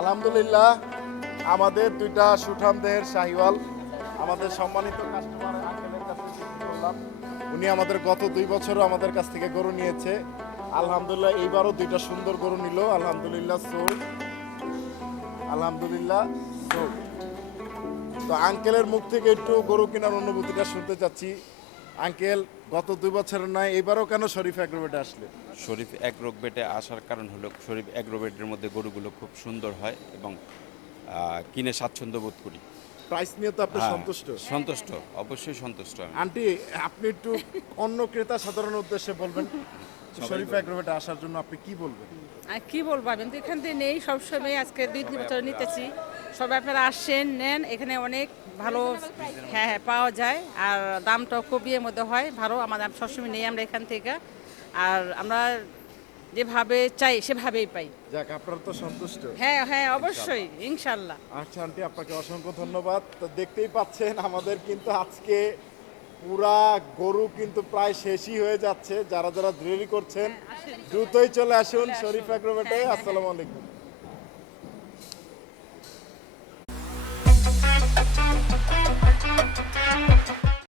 আলহামদুলিল্লাহ, আমাদের দুইটা সুঠামদের শাহিওয়াল, আমাদের সম্মানিত উনি আমাদের গত দুই বছরও আমাদের কাছ থেকে গরু নিয়েছে। আলহামদুলিল্লাহ, এইবারও দুইটা সুন্দর গরু নিল। আলহামদুলিল্লাহ সোল আলহামদুলিল্লাহ সোল তো আঙ্কেলের মুখ থেকে একটু গরু কেনার অনুভূতিটা শুনতে চাচ্ছি। আঙ্কেল গত দুই বছরের নয় এবারও কেন শরীফ অ্যাগ্রোবেটে আসলে? শরীফ অ্যাগ্রোবেটে আসার কারণ হলো শরীফ অ্যাগ্রোবেটের মধ্যে গরুগুলো খুব সুন্দর হয় এবং কিনে স্বাচ্ছন্দ্য বোধ করি। প্রাইস নিয়ে তো আপনি হ্যাঁ, সন্তুষ্ট। সন্তুষ্ট অবশ্যই সন্তুষ্ট আমি। আন্টি আপনি একটু অন্য ক্রেতা সাধারণ উদ্দেশ্যে বলবেন। শরীফ অ্যাগ্রোভেটে আসার জন্য আপনি কি বলবেন? আর কি বলব আমি তো এখান থেকে নেই সবসময় আজকে দুই তিন বছর নিতেছি। সবাই আপনারা আসেন নেন এখানে অনেক ভালো হ্যাঁ হ্যাঁ পাওয়া যায়। আর দামটাও খুবই এর মধ্যে হয় ভালো আমাদের সবসময় নেই আমরা এখান থেকে। আর আমরা যেভাবে চাই সেভাবেই পাই। যাক আপনারা তো সন্তুষ্ট। হ্যাঁ হ্যাঁ অবশ্যই ইনশাল্লাহ আচ্ছা আন্টি আপনাকে অসংখ্য ধন্যবাদ। তো দেখতেই পাচ্ছেন আমাদের কিন্তু আজকে পুরা গরু কিন্তু প্রায় শেষই হয়ে যাচ্ছে। যারা যারা দেরি করছেন দ্রুতই চলে আসুন শরীফ অ্যাগ্রোভেটে। আসসালামু আলাইকুম।